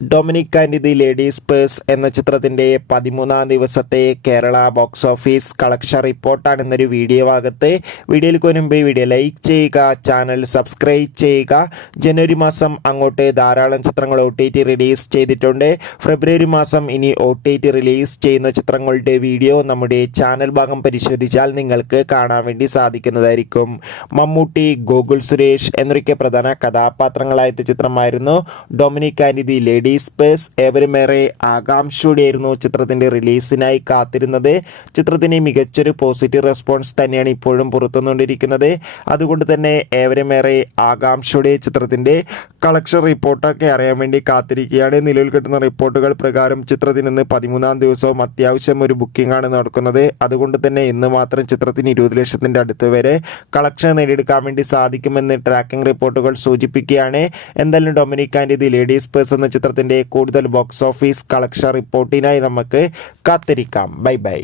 Dominic and the ladies purse എന്ന ചിത്രത്തിൻ്റെ 13ാം ദിവസത്തെ കേരള ബോക്സ് ഓഫീസ് കളക്ഷൻ റിപ്പോർട്ടാണ് ഇന്നൊരു വീഡിയോ ഭാഗത്ത്. വീഡിയോയിൽ മുൻപ് വീഡിയോ ലൈക്ക് ചെയ്യുക, ചാനൽ സബ്സ്ക്രൈബ് ചെയ്യുക. ജനുവരി മാസം അങ്ങോട്ട് ധാരാളം ചിത്രങ്ങൾ OTT റിലീസ് ചെയ്തിട്ടുണ്ട്. ഫെബ്രുവരി മാസം ഇനി OTT റിലീസ് ചെയ്യുന്ന ചിത്രങ്ങളുടെ വീഡിയോ നമ്മുടെ ചാനൽ ഭാഗം പരിശോധിച്ചാൽ നിങ്ങൾക്ക് കാണാൻ വേണ്ടി സാധിക്കുന്നതായിരിക്കും. മമ്മൂട്ടി, ഗോകുൽ സുരേഷ് എന്നൊക്കെ പ്രധാന കഥാപാത്രങ്ങളായ ചിത്രമായിരുന്നു Dominic and the ladies purse. ഏവരുമേറെ ആകാംക്ഷയോടെയായിരുന്നു ചിത്രത്തിന്റെ റിലീസിനായി കാത്തിരുന്നത്. ചിത്രത്തിന് മികച്ചൊരു പോസിറ്റീവ് റെസ്പോൺസ് തന്നെയാണ് ഇപ്പോഴും പുറത്തുകൊണ്ടിരിക്കുന്നത്. അതുകൊണ്ട് തന്നെ ഏവരുമേറെ ആകാംക്ഷയോടെ ചിത്രത്തിന്റെ കളക്ഷൻ റിപ്പോർട്ടൊക്കെ അറിയാൻ വേണ്ടി കാത്തിരിക്കുകയാണ്. നിലവിൽ കിട്ടുന്ന റിപ്പോർട്ടുകൾ പ്രകാരം ചിത്രത്തിന് ഇന്ന് 13ാം ദിവസവും അത്യാവശ്യം ഒരു ബുക്കിംഗ് ആണ് നടക്കുന്നത്. അതുകൊണ്ട് തന്നെ ഇന്ന് മാത്രം ചിത്രത്തിന് 20 ലക്ഷത്തിന്റെ അടുത്ത് വരെ കളക്ഷൻ നേടിയെടുക്കാൻ വേണ്ടി സാധിക്കുമെന്ന് ട്രാക്കിംഗ് റിപ്പോർട്ടുകൾ സൂചിപ്പിക്കുകയാണ്. എന്തായാലും Dominic and the ladies purse എന്ന ചിത്രത്തിന്റെ കൂടുതൽ ബോക്സ് ഓഫീസ് കളക്ഷൻ റിപ്പോർട്ടിനായി നമുക്ക് കാത്തിരിക്കാം. Bye bye.